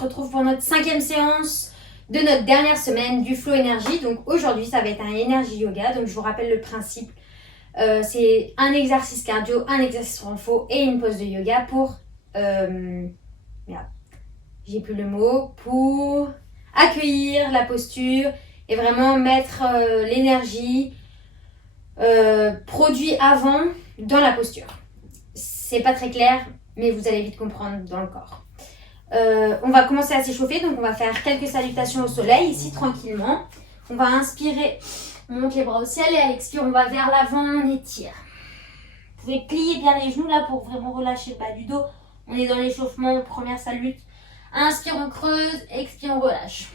se retrouve pour notre 5e séance de notre dernière semaine du Flow Énergie. Donc aujourd'hui, ça va être un énergie yoga. Donc je vous rappelle le principe. C'est un exercice cardio, un exercice renfo et une pause de yoga pour... merde, j'ai plus le mot. Pour accueillir la posture et vraiment mettre l'énergie produit avant dans la posture. C'est pas très clair, mais vous allez vite comprendre dans le corps. On va commencer à s'échauffer, donc on va faire quelques salutations au soleil, ici tranquillement. On va inspirer, on monte les bras au ciel et à l'expire, on va vers l'avant, on étire. Vous pouvez plier bien les genoux là pour vraiment relâcher le bas du dos. On est dans l'échauffement, première salute. Inspire, on creuse, expire, on relâche.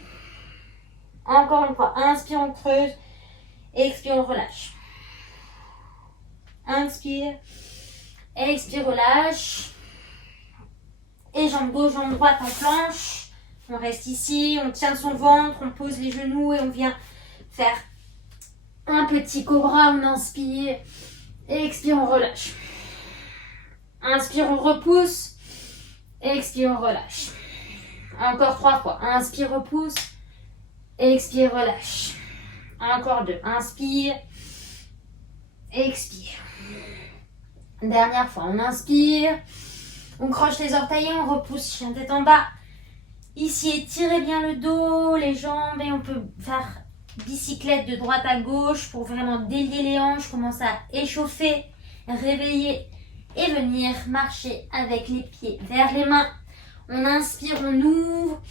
Encore une fois, inspire, on creuse, expire, on relâche. Inspire, expire, relâche. Et jambe gauche, jambe droite en planche. On reste ici, on tient son ventre, on pose les genoux et on vient faire un petit cobra. On inspire, expire, on relâche. Inspire, on repousse, expire, on relâche. Encore 3 fois. Inspire, repousse, expire, relâche. Encore 2. Inspire, expire. Dernière fois, on inspire. On croche les orteils et on repousse, chien tête en bas. Ici, étirez bien le dos, les jambes et on peut faire bicyclette de droite à gauche pour vraiment délier les hanches, commencer à échauffer, réveiller et venir marcher avec les pieds vers les mains. On inspire, on ouvre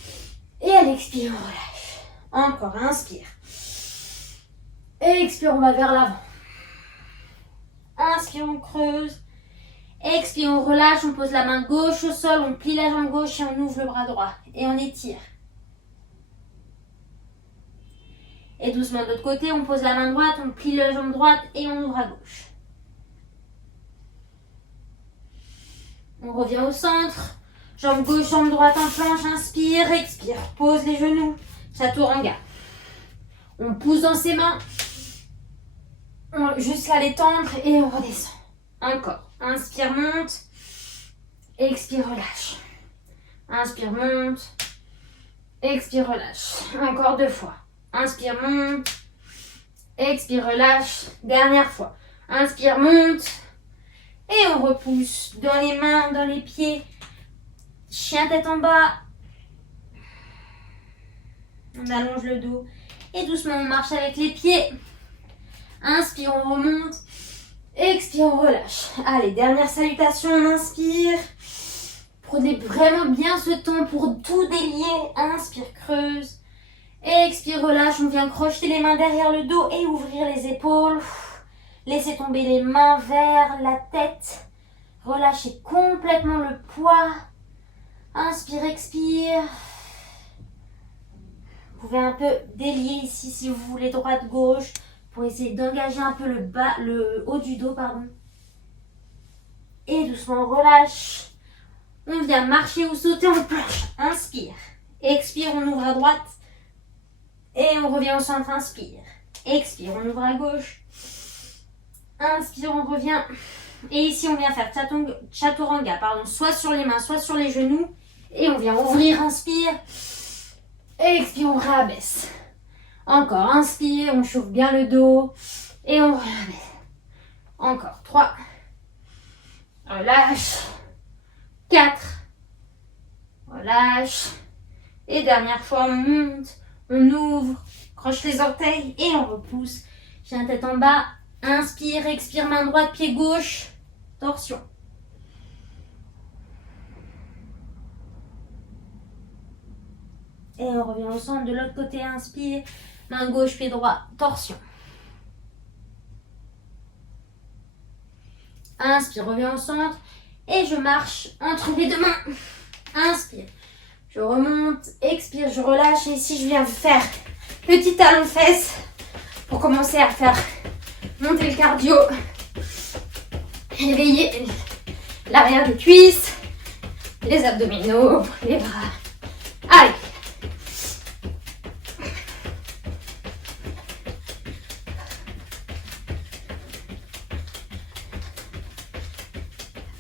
et à l'expire, on relâche. Encore, inspire. Expire, on va vers l'avant. Inspire, on creuse. Expire, on relâche, on pose la main gauche au sol, on plie la jambe gauche et on ouvre le bras droit. Et on étire. Et doucement de l'autre côté, on pose la main droite, on plie la jambe droite et on ouvre à gauche. On revient au centre. Jambe gauche, jambe droite en planche, inspire, expire. Pose les genoux, chaturanga. On pousse dans ses mains jusqu'à les tendre et on redescend. Encore. Inspire, monte. Expire, relâche. Inspire, monte. Expire, relâche. Encore 2 fois. Inspire, monte. Expire, relâche. Dernière fois. Inspire, monte. Et on repousse dans les mains, dans les pieds. Chien tête en bas. On allonge le dos. Et doucement, on marche avec les pieds. Inspire, on remonte. Expire, on relâche. Allez, dernière salutation, on inspire. Prenez vraiment bien ce temps pour tout délier. Inspire, creuse. Expire, relâche. On vient crocheter les mains derrière le dos et ouvrir les épaules. Laissez tomber les mains vers la tête. Relâchez complètement le poids. Inspire, expire. Vous pouvez un peu délier ici si vous voulez, droite-gauche. Pour essayer d'engager un peu le haut du dos, pardon. Et doucement, on relâche. On vient marcher ou sauter en planche. Inspire. Expire, on ouvre à droite. Et on revient au centre, inspire. Expire, on ouvre à gauche. Inspire, on revient. Et ici, on vient faire chaturanga, soit sur les mains, soit sur les genoux. Et on vient ouvrir, inspire. Expire, on rabaisse. Encore, inspire, on chauffe bien le dos. Et on relâche. Encore, 3. Relâche. 4. Relâche. Et dernière fois, on monte. On ouvre. Croche les orteils et on repousse. Chien tête en bas. Inspire, expire, main droite, pied gauche. Torsion. Et on revient au centre de l'autre côté. Inspire. Main gauche, pied droit, torsion. Inspire, reviens au centre. Et je marche entre les 2 mains. Inspire. Je remonte, expire, je relâche. Et ici, je viens faire petit talon-fesse pour commencer à faire monter le cardio. Réveiller l'arrière des cuisses, les abdominaux, les bras. Allez.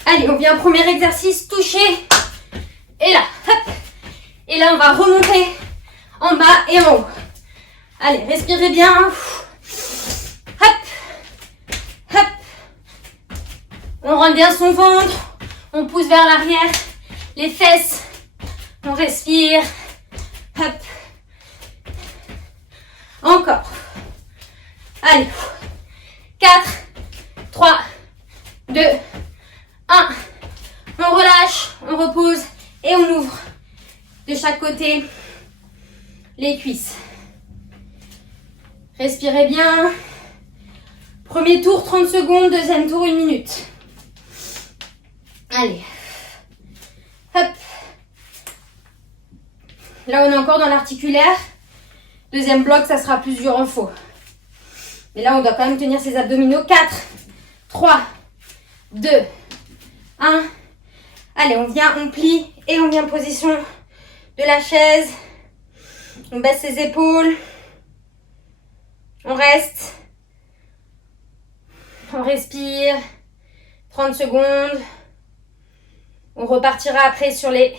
Allez, on vient premier exercice, toucher. Et là, hop. Et là, on va remonter en bas et en haut. Allez, respirez bien. Hop, hop. On rentre bien son ventre. On pousse vers l'arrière. Les fesses. On respire. Hop. Encore. Allez. 4, 3, 2, 1. On relâche, on repose et on ouvre de chaque côté les cuisses. Respirez bien. Premier tour, 30 secondes. Deuxième tour, 1 minute. Allez. Hop. Là, on est encore dans l'articulaire. Deuxième bloc, ça sera plus dur en faux. Mais là, on doit quand même tenir ses abdominaux. 4, 3, 2, 1. Allez, on vient, on plie et on vient en position de la chaise. On baisse ses épaules. On reste. On respire. 30 secondes. On repartira après sur les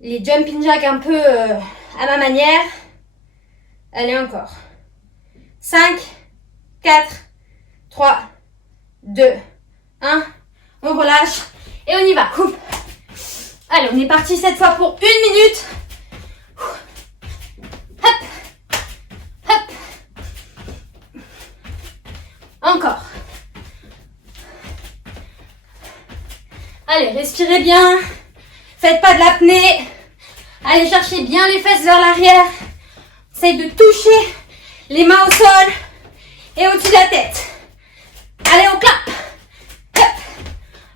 jumping jacks un peu à ma manière. Allez, encore. 5, 4, 3, 2, 1. On relâche et on y va. Allez, on est parti cette fois pour 1 minute. Hop, hop. Encore. Allez, respirez bien. Faites pas de l'apnée. Allez chercher bien les fesses vers l'arrière. Essayez de toucher les mains au sol et au-dessus de la tête. Allez, on clap. Hop.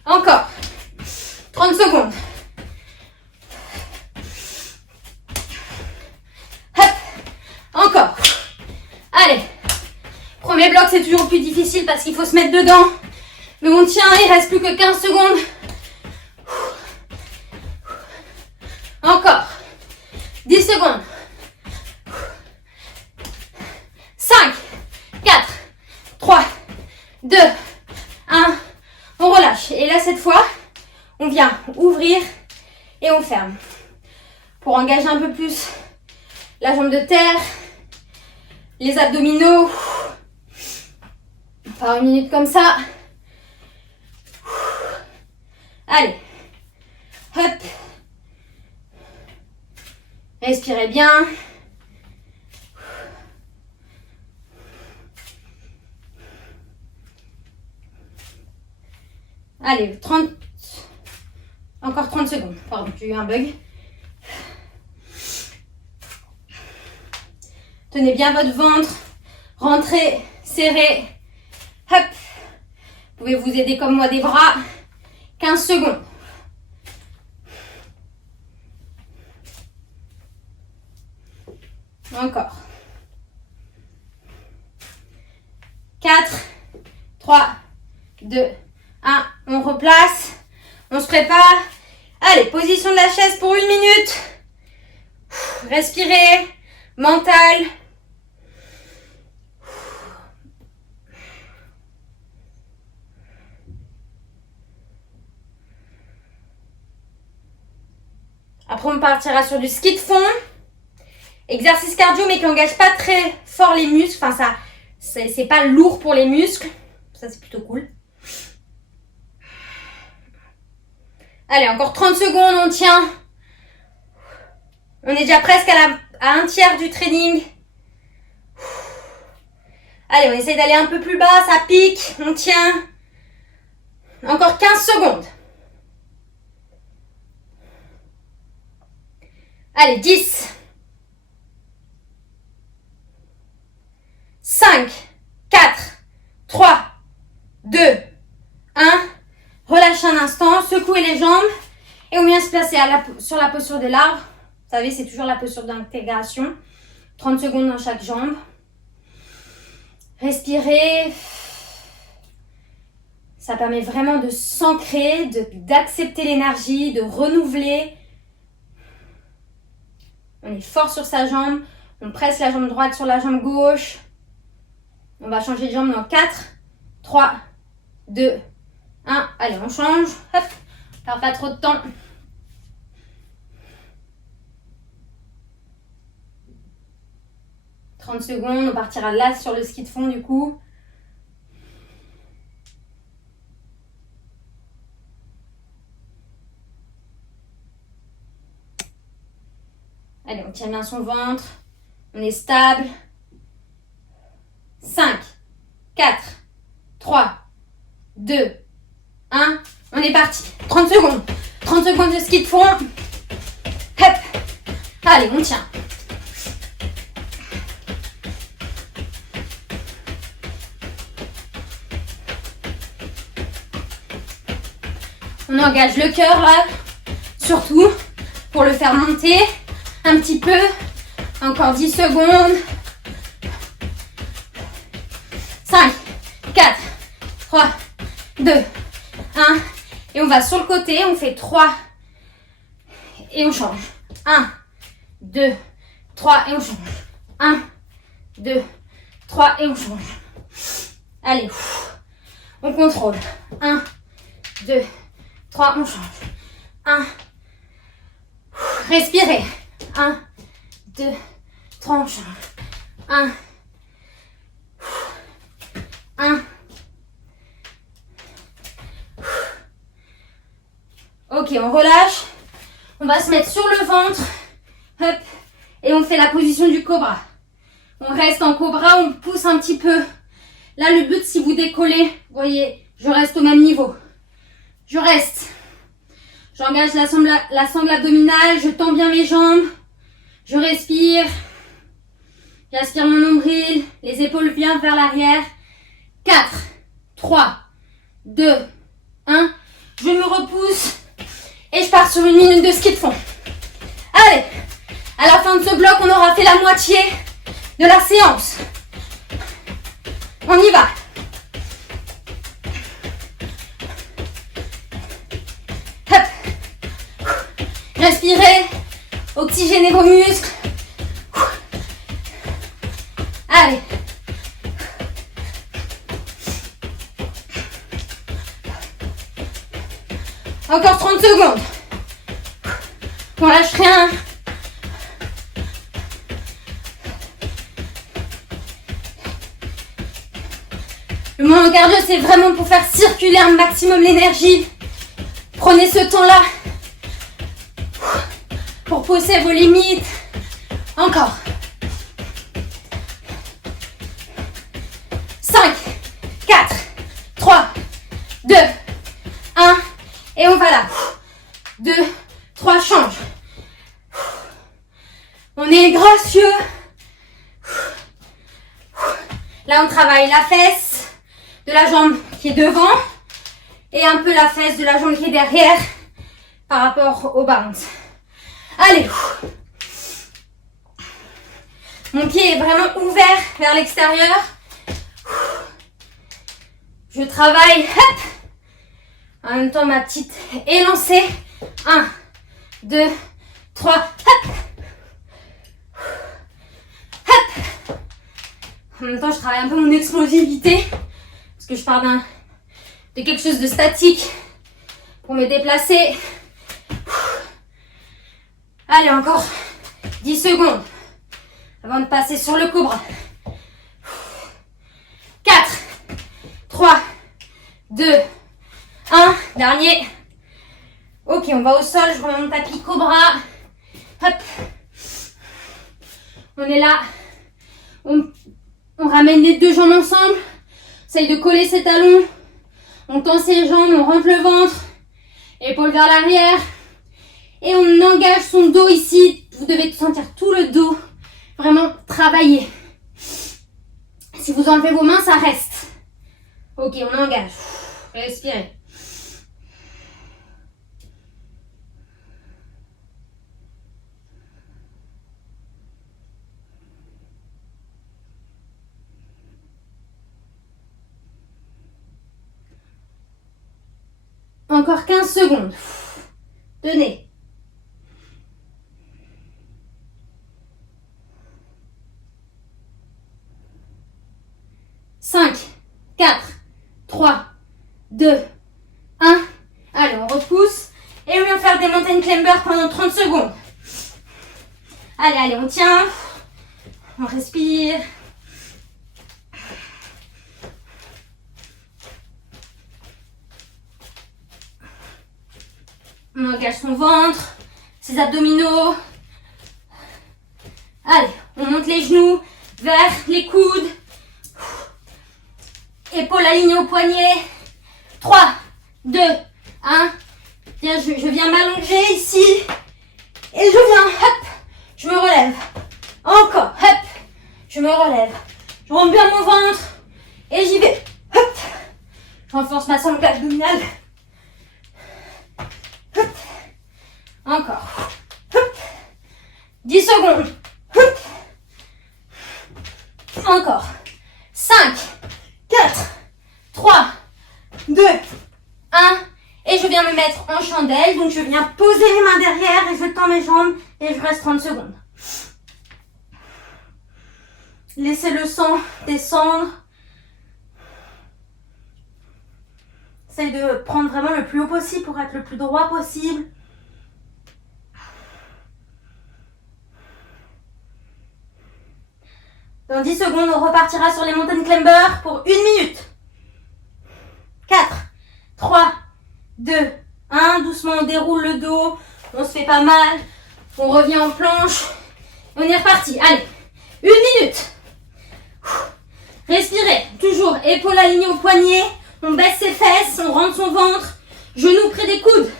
Encore. 30 secondes. Hop. Encore. Allez. Premier bloc, c'est toujours plus difficile parce qu'il faut se mettre dedans. Mais on tient, il reste plus que 15 secondes. Encore. 10 secondes. 5, 4, 3, 2, 1. On relâche. Et là, cette fois, on vient ouvrir et on ferme. Pour engager un peu plus la jambe de terre, les abdominaux. On va 1 minute comme ça. Allez. Hop. Respirez bien. Allez, 30. Encore 30 secondes. Pardon, j'ai eu un bug. Tenez bien votre ventre. Rentrez, serrez. Hop. Vous pouvez vous aider comme moi des bras. 15 secondes. Encore. 4, 3, 2, 1. On replace. On se prépare. Allez, position de la chaise pour 1 minute. Respirez. Mental. Après, on partira sur du ski de fond. Exercice cardio, mais qui n'engage pas très fort les muscles. Enfin, ça, c'est pas lourd pour les muscles. Ça, c'est plutôt cool. Allez, encore 30 secondes, on tient. On est déjà presque à un tiers du training. Allez, on essaie d'aller un peu plus bas, ça pique, on tient. Encore 15 secondes. Allez, 10. 5, 4, 3, 2, 1. Relâchez un instant, secouez les jambes et on vient se placer sur la posture de l'arbre. Vous savez, c'est toujours la posture d'intégration. 30 secondes dans chaque jambe. Respirez. Ça permet vraiment de s'ancrer, d'accepter l'énergie, de renouveler. On est fort sur sa jambe. On presse la jambe droite sur la jambe gauche. On va changer de jambe dans 4, 3, 2, 1. Allez, on change. Hop. On perd pas trop de temps. 30 secondes, on partira là sur le ski de fond du coup. Allez, on tient bien son ventre. On est stable. 5, 4, 3, 2, 1. On est parti. 30 secondes. 30 secondes de ski de fond. Hop. Allez, on tient. On engage le cœur là, surtout pour le faire monter un petit peu. Encore 10 secondes. 5, 4, 3, 2, 1. Et on va sur le côté, on fait 3 et on change. 1, 2, 3 et on change. 1, 2, 3 et on change. Allez, on contrôle. 1, 2, 3, on change. 1, respirez. 1, 2, 3, on change. 1, 1. Ok, on relâche. On va se mettre sur le ventre. Hop. Et on fait la position du cobra. On reste en cobra, on pousse un petit peu. Là, le but, si vous décollez, vous voyez, je reste au même niveau. Je reste. J'engage la sangle abdominale, je tends bien mes jambes. Je respire. J'aspire mon nombril. Les épaules bien vers l'arrière. 4, 3, 2, 1. Je me repousse. Et je pars sur une minute de ski de fond. Allez. À la fin de ce bloc, on aura fait la moitié de la séance. On y va. Hop. Respirez. Oxygénez vos muscles. Allez. Encore 30 secondes. On lâche rien. Le moment cardio, c'est vraiment pour faire circuler un maximum l'énergie. Prenez ce temps-là pour pousser vos limites. Encore. 5, 4, 3, 2, 1. Et on va là. 2, 3, change. On est gracieux. Là, on travaille la fesse de la jambe qui est devant et un peu la fesse de la jambe qui est derrière par rapport au balance. Allez. Mon pied est vraiment ouvert vers l'extérieur. Je travaille. Hop. En même temps, ma petite est lancée. 1, 2, 3. Hop. Hop. En même temps, je travaille un peu mon explosivité. Parce que je pars de quelque chose de statique pour me déplacer. Allez, encore 10 secondes avant de passer sur le cobra. 4, 3, 2, 1. Dernier. Ok, on va au sol. Je remets mon tapis cobra. Hop. On est là. On ramène les deux jambes ensemble. Essaye de coller ses talons. On tend ses jambes, on rentre le ventre. Épaules vers l'arrière. Et on engage son dos ici. Vous devez sentir tout le dos vraiment travailler. Si vous enlevez vos mains, ça reste. Ok, on engage. Respirez. Encore 15 secondes. Tenez. Cinq, 4, 3, 2, 1. Allez, on repousse. Et on vient faire des mountain climbers pendant 30 secondes. Allez, on tient. On respire. On engage son ventre, ses abdominaux. Allez, on monte les genoux vers les coudes. Épaules alignées au poignet. 3, 2, 1. Bien, je viens m'allonger ici. Et je viens, hop, je me relève. Encore, hop, je me relève. Je rentre bien mon ventre. Et j'y vais, hop. Je renforce ma sangle abdominale. Hop. Encore. Hop. 10 secondes. Hop. Encore. 5, 4, 3, 2, 1. Et je viens me mettre en chandelle. Donc je viens poser les mains derrière et je tends mes jambes et je reste 30 secondes. Laissez le sang descendre. Essayez de prendre vraiment le plus haut possible pour être le plus droit possible. Dans 10 secondes, on repartira sur les mountain climbers pour 1 minute. 4, 3, 2, 1. Doucement, on déroule le dos. On se fait pas mal. On revient en planche. On est reparti. Allez, 1 minute. Respirez. Toujours épaules alignées au poignet. On baisse ses fesses. On rentre son ventre. Genoux près des coudes.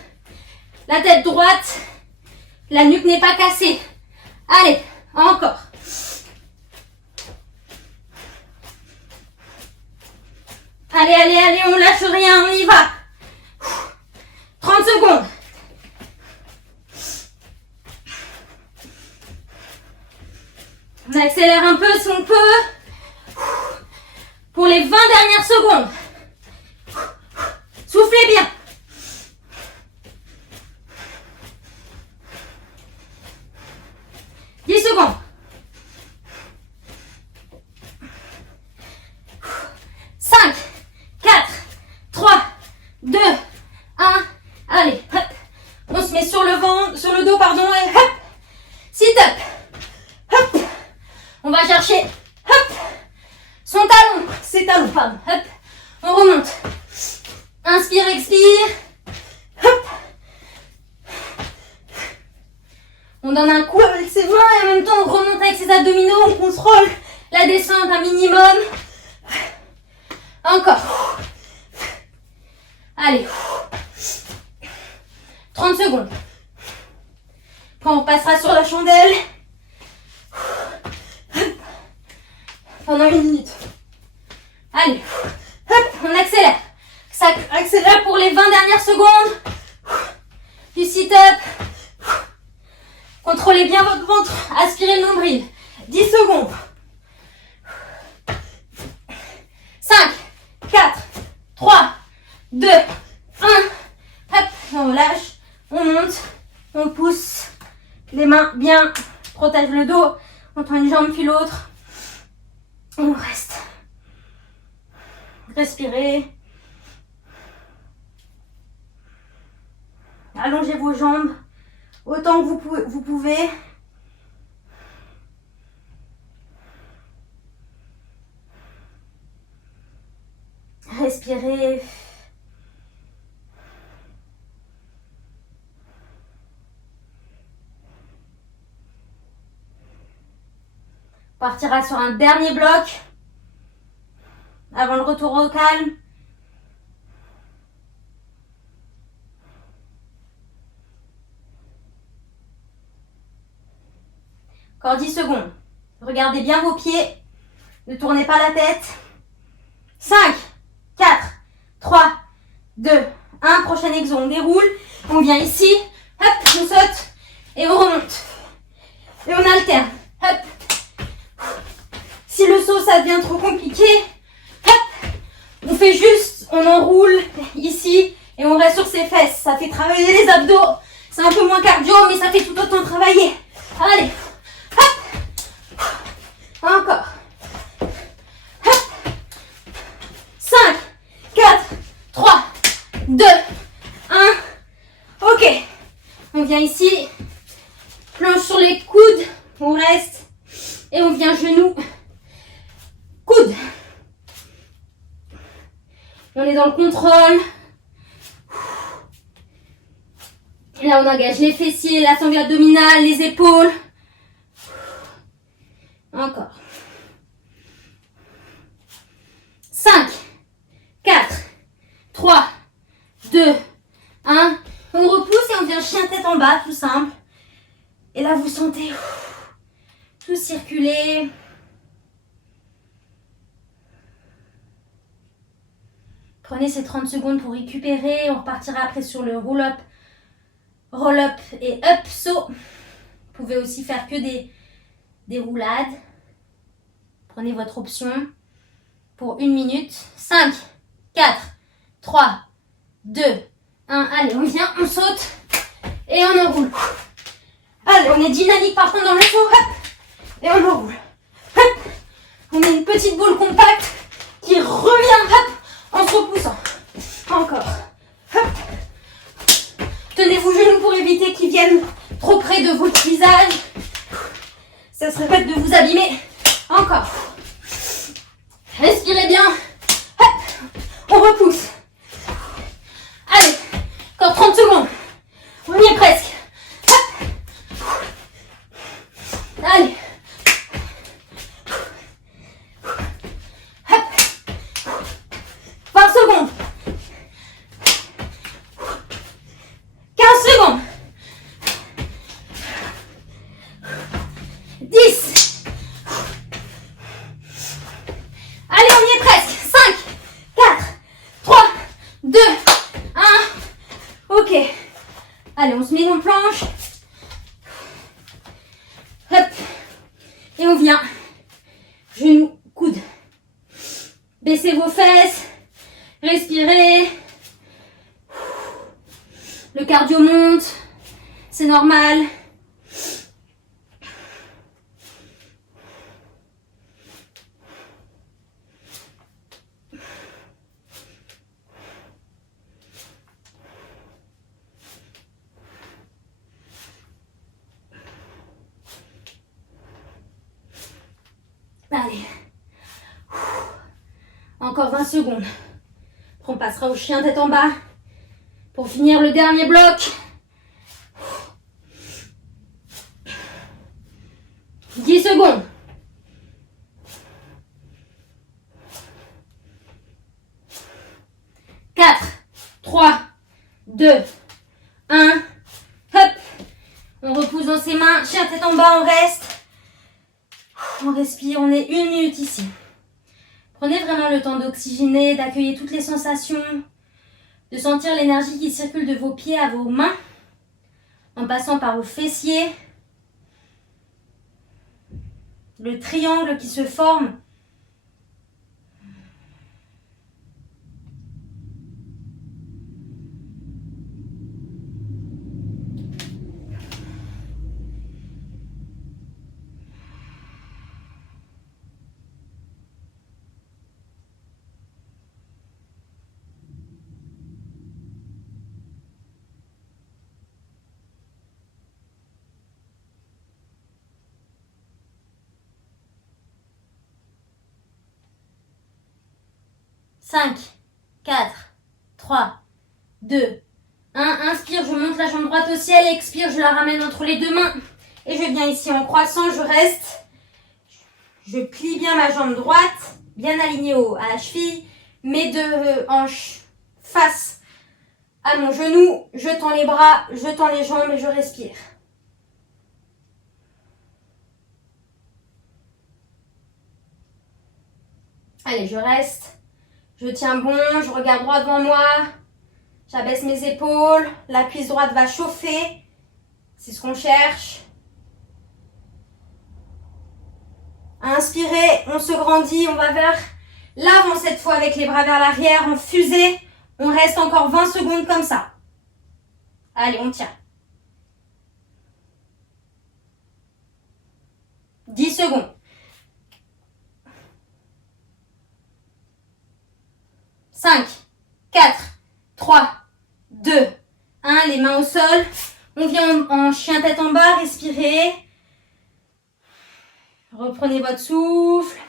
La tête droite. La nuque n'est pas cassée. Allez, encore. Allez, allez, allez, on lâche rien, on y va. 30 secondes. On accélère un peu si on peut. Pour les 20 dernières secondes. Soufflez bien. Secondes. 5, 4, 3, 2, 1. Allez, hop. On se met sur le ventre, sur le dos, pardon, et hop. Sit up. Hop. On va chercher, hop, son talon, ses talons, pardon, hop. On remonte. Inspire, expire. Hop. On donne un coup avec ses mains et en même temps on remonte avec ses abdominaux, on contrôle la descente un minimum. Encore. Allez. 30 secondes. Après on passera sur la chandelle. Pendant 1 minute. Allez. Hop, on accélère. Ça accélère pour les 20 dernières secondes. Du sit-up. Contrôlez bien votre ventre. Aspirez le nombril. 10 secondes. 5, 4, 3, 2, 1. Hop, on relâche. On monte. On pousse. Les mains bien. Protège le dos. On tend une jambe puis l'autre. On reste. Respirez. Allongez vos jambes autant que vous pouvez. Respirez. On partira sur un dernier bloc avant le retour au calme. Encore 10 secondes. Regardez bien vos pieds. Ne tournez pas la tête. 5, 4, 3, 2, 1. Prochain exo. On déroule. On vient ici. Hop, on saute. Et on remonte. Et on alterne. Hop. Si le saut, ça devient trop compliqué, hop, on fait juste, on enroule ici et on reste sur ses fesses. Ça fait travailler les abdos. C'est un peu moins cardio, mais ça fait tout autant travailler. Allez. Hop. Encore. Hop. 5, 4, 3, 2, 1. Ok. On vient ici. Planche sur les coudes. On reste. Et on vient genou, coude. On est dans le contrôle. Et là, on engage les fessiers, la sangle abdominale, les épaules. Encore. 5, 4, 3, 2, 1. On repousse et on vient chien tête en bas, tout simple. Et là, vous sentez tout circuler. Prenez ces 30 secondes pour récupérer. On repartira après sur le roll-up et up saut. Vous pouvez aussi faire que des roulades. Prenez votre option pour 1 minute. 5, 4, 3, 2, 1. Allez, on vient, on saute et on enroule. Allez, on est dynamique par contre dans le saut. Hop, et on enroule. Hop. On met une petite boule compacte qui revient hop, en se repoussant. Encore. Hop. Tenez-vous genoux pour éviter qu'ils viennent trop près de votre visage. Ça serait bête de vous abîmer. Encore. Respirez bien. Hop. On repousse. Allez. Encore 30 secondes. On y est presque. Hop. Allez. Hop. 20 secondes. 15 secondes. 10. Allez, on y est presque. 5, 4, 3, 2, 1. Ok. Allez, on se met en planche. Hop. Et on vient. Genoux, coude. Baissez vos fesses. Respirez. Le cardio monte. C'est normal. Allez. Encore 20 secondes. Après, on passera au chien tête en bas pour finir le dernier bloc. 10 secondes. 4, 3, 2, 1. Hop. On repousse dans ses mains. Chien tête en bas, on reste. On respire, on est 1 minute ici. Prenez vraiment le temps d'oxygéner, d'accueillir toutes les sensations, de sentir l'énergie qui circule de vos pieds à vos mains, en passant par vos fessiers, le triangle qui se forme. Cinq, 4, 3, 2, 1. Inspire, je monte la jambe droite au ciel. Expire, je la ramène entre les deux mains. Et je viens ici en croissant, je reste. Je plie bien ma jambe droite, bien alignée à la cheville. Mes deux hanches face à mon genou. Je tends les bras, je tends les jambes et je respire. Allez, je reste. Je tiens bon, je regarde droit devant moi. J'abaisse mes épaules. La cuisse droite va chauffer. C'est ce qu'on cherche. Inspirez, on se grandit, on va vers l'avant cette fois avec les bras vers l'arrière en fusée. On reste encore 20 secondes comme ça. Allez, on tient. 10 secondes. 5, 4, 3, 2, 1. Les mains au sol. On vient en chien tête en bas, respirez. Reprenez votre souffle.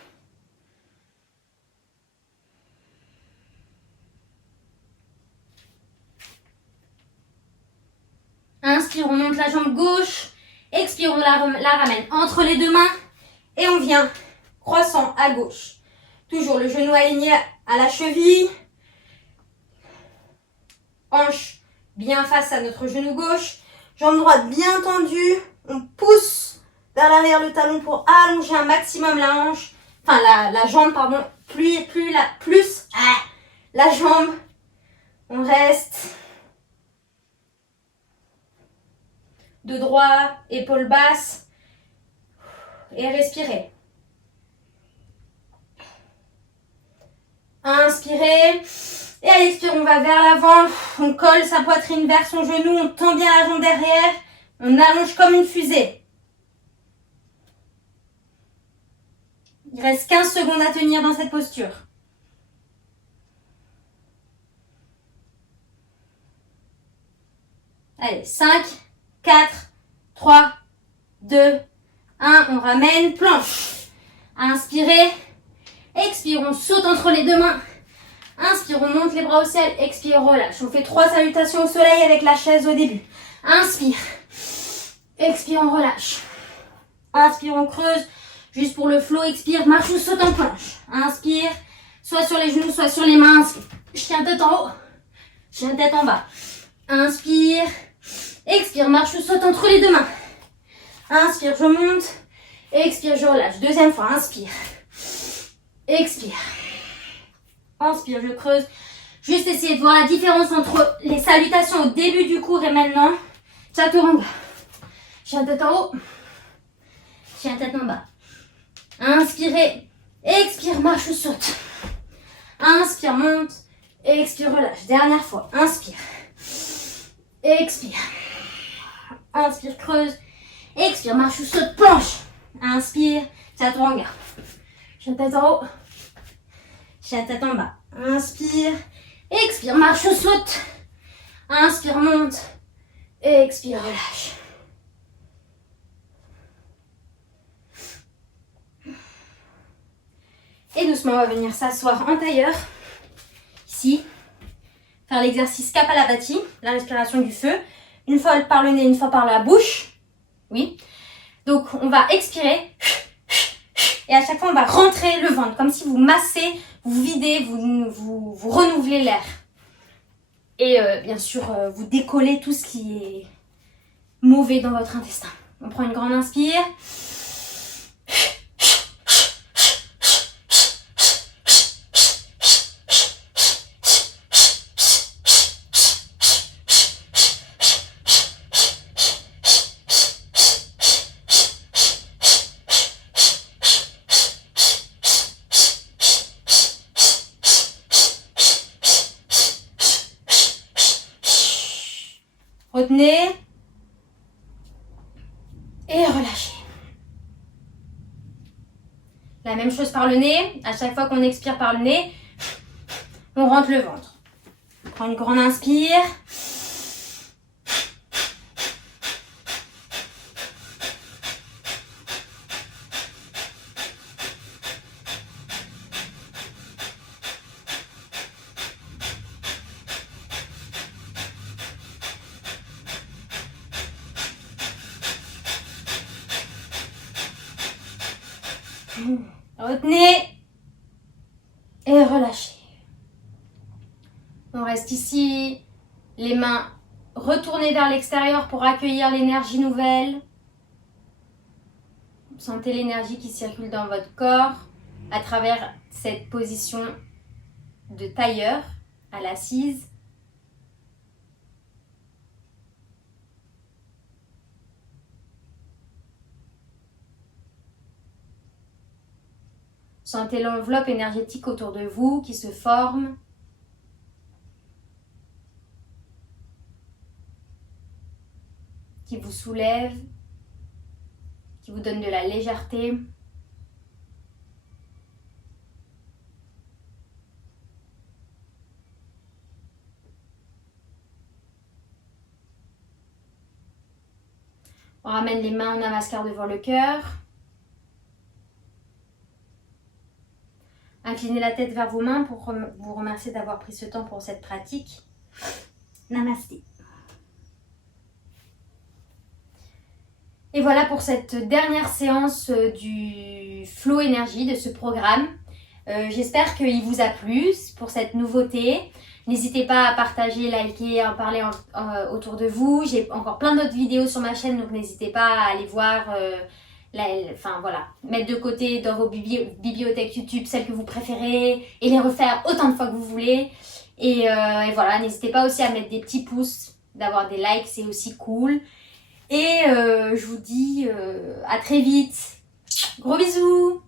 Inspire, on monte la jambe gauche. Expire, on la ramène entre les deux mains. Et on vient croissant à gauche. Toujours le genou aligné à la cheville. Hanche bien face à notre genou gauche. Jambe droite bien tendue. On pousse vers l'arrière le talon pour allonger un maximum la hanche. Enfin, la jambe, pardon. Plus la jambe. On reste. De droit, épaule basse. Et respirez. Inspirez. Et à l'expire, on va vers l'avant. On colle sa poitrine vers son genou. On tend bien la jambe derrière. On allonge comme une fusée. Il reste 15 secondes à tenir dans cette posture. Allez, 5, 4, 3, 2, 1. On ramène, planche. Inspirez. Expire, on saute entre les deux mains. Inspire, on monte les bras au ciel. Expire, relâche. On fait 3 salutations au soleil avec la chaise au début. Inspire. Expire, on relâche. Inspire, on creuse. Juste pour le flow, expire, marche ou saute en planche. Inspire, soit sur les genoux, soit sur les mains. Chien tête en haut, chien tête en bas. Inspire, expire, marche ou saute entre les deux mains. Inspire, je monte. Expire, je relâche. Deuxième fois, inspire. Expire. Inspire, je creuse. Juste essayer de voir la différence entre les salutations au début du cours et maintenant. Chaturanga. Chien tête en haut. Chien tête en bas. Inspirez. Expire, marche ou saute. Inspire, monte. Expire, relâche. Dernière fois. Inspire. Expire. Inspire, creuse. Expire, marche ou saute, planche. Inspire, chaturanga. Chien tête en haut. Chien tête en bas. Inspire. Expire, marche ou saute. Inspire, monte. Expire, relâche. Et doucement, on va venir s'asseoir en tailleur. Ici. Faire l'exercice Kapalabhati, la respiration du feu. Une fois par le nez, une fois par la bouche. Oui. Donc, on va expirer. Et à chaque fois, on va rentrer le ventre. Comme si vous massez, vous videz, vous renouvelez l'air. Et bien sûr, vous décollez tout ce qui est mauvais dans votre intestin. On prend une grande inspire. Retenez. Et relâchez. La même chose par le nez. À chaque fois qu'on expire par le nez, on rentre le ventre. On prend une grande inspire. Retenez et relâchez. On reste ici, les mains retournées vers l'extérieur pour accueillir l'énergie nouvelle. Sentez l'énergie qui circule dans votre corps à travers cette position de tailleur à l'assise. Sentez l'enveloppe énergétique autour de vous qui se forme. Qui vous soulève, qui vous donne de la légèreté. On ramène les mains en namaskar devant le cœur. incliner la tête vers vos mains pour vous remercier d'avoir pris ce temps pour cette pratique. Namasté. Et voilà pour cette dernière séance du Flow Énergie, de ce programme. J'espère qu'il vous a plu pour cette nouveauté. N'hésitez pas à partager, liker, en parler autour de vous. J'ai encore plein d'autres vidéos sur ma chaîne, donc n'hésitez pas à aller voir, mettre de côté dans vos bibliothèques YouTube celles que vous préférez et les refaire autant de fois que vous voulez. Et voilà, n'hésitez pas aussi à mettre des petits pouces, d'avoir des likes, c'est aussi cool. Et je vous dis à très vite. Gros bisous!